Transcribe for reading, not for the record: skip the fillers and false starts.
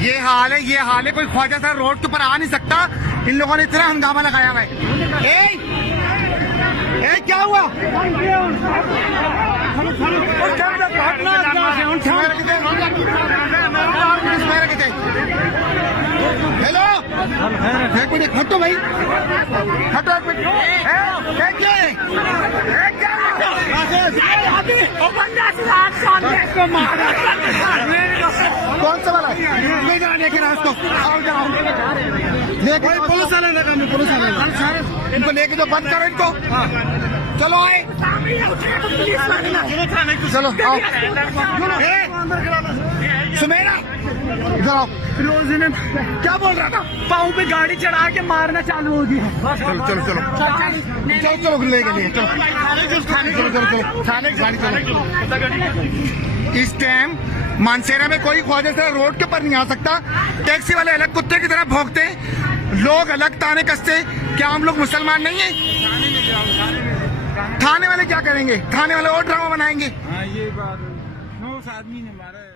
ये हाल है। कोई ख्वाजा सर रोड के ऊपर आ नहीं सकता। इन लोगों ने इतना हंगामा लगाया हुआ है। क्या हुआ? हेलो, एक मिनट हटो भाई, हटो एक मिनट। कौन सा वाला? ले जाओ, लेके रास्ता लेके पुलिस वाले लगा, पुलिस वाले इनको लेके जो बंद करो इनको। चलो आए, चलो आओ। सुमेरा इधर आओ। फिरोज ने क्या बोल रहा था? पाँव पे गाड़ी चढ़ा के मारना चालू हो गया। चलो चलो चलो चलो चलो लेके लिए चलो चलो चलो थाने गाड़ी चलो। इस टाइम मानसेरा में कोई ख्वाजा सर रोड के ऊपर नहीं आ सकता। टैक्सी वाले अलग कुत्ते की तरह भौंकते, लोग अलग ताने कसते। क्या हम लोग मुसलमान नहीं है? थाने वाले क्या करेंगे? थाने वाले और ड्रामा बनाएंगे। हाँ ये बात, उस आदमी ने मारा है।